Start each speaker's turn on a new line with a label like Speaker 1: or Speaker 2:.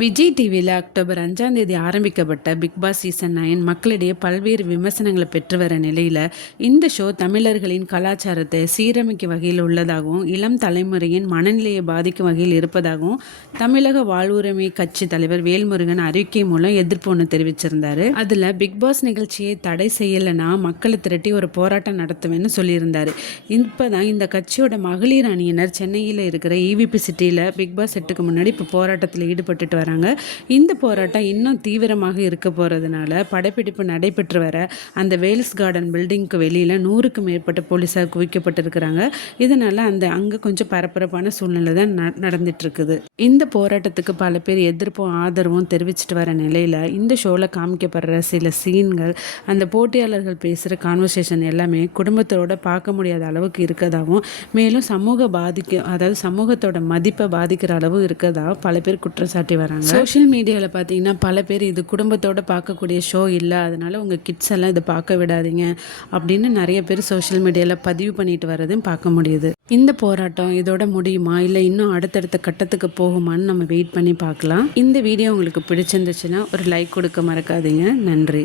Speaker 1: விஜய் டிவியில் அக்டோபர் அஞ்சாம் தேதி ஆரம்பிக்கப்பட்ட பிக் பாஸ் சீசன் நைன் மக்களிடையே பல்வேறு விமர்சனங்களை பெற்று வர நிலையில் இந்த ஷோ தமிழர்களின் கலாச்சாரத்தை சீரமைக்கும் வகையில் உள்ளதாகவும் இளம் தலைமுறையின் மனநிலையை பாதிக்கும் வகையில் இருப்பதாகவும் தமிழக வாழ்வுரிமை கட்சி தலைவர் வேல்முருகன் அறிக்கை மூலம் எதிர்ப்பு ஒன்று தெரிவிச்சிருந்தார். அதில் பிக் பாஸ் நிகழ்ச்சியை தடை செய்யலைன்னா மக்களை திரட்டி ஒரு போராட்டம் நடத்துவேன்னு சொல்லியிருந்தார். இப்போ தான் இந்த கட்சியோட மகளிர் அணியினர் சென்னையில் இருக்கிற இவிபி சிட்டியில் பிக் பாஸ் செட்டுக்கு முன்னாடி இப்போ போராட்டத்தில் ஈடுபட்டுட்டு வராங்க இந்த போராட்டம் இன்னும் தீவிரமாக இருக்க போகிறதுனால படப்பிடிப்பு நடைபெற்று வர அந்த வேல்ஸ் கார்டன் பில்டிங்க்கு வெளியில் நூறுக்கும் மேற்பட்ட போலீஸார் குவிக்கப்பட்டிருக்கிறாங்க. இதனால் அந்த அங்கே கொஞ்சம் பரபரப்பான சூழ்நிலை தான் ந நடந்துட்டு இருக்குது இந்த போராட்டத்துக்கு பல பேர் எதிர்ப்பும் ஆதரவும் தெரிவிச்சிட்டு வர நிலையில் இந்த ஷோவில் காமிக்கப்படுற சில சீன்கள் அந்த போட்டியாளர்கள் பேசுகிற கான்வர்சேஷன் எல்லாமே குடும்பத்தோட பார்க்க முடியாத அளவுக்கு இருக்கதாகவும் மேலும் சமூக பாதிக்க அதாவது சமூகத்தோட மதிப்பை பாதிக்கிற அளவு இருக்கதா பல பேர் குற்றம் சாட்டி வராங்க. சோஷியல் மீடியாவில் பார்த்தீங்கன்னா பல பேர் இது குடும்பத்தோட பார்க்கக்கூடிய ஷோ இல்லை அதனால உங்கள் கிட்ஸ் எல்லாம் இதை பார்க்க விடாதீங்க அப்படின்னு நிறைய பேர் சோஷியல் மீடியாவில் பதிவு பண்ணிட்டு வரதும் பார்க்க முடியுது. இந்த போராட்டம் இதோட முடியுமா? இல்லை இன்னும் அடுத்தடுத்த கட்டத்துக்கு போகுமான்னு நம்ம வெயிட் பண்ணி பார்க்கலாம். இந்த வீடியோ உங்களுக்கு பிடிச்சிருந்துச்சுன்னா ஒரு லைக் கொடுக்க மறக்காதீங்க. நன்றி.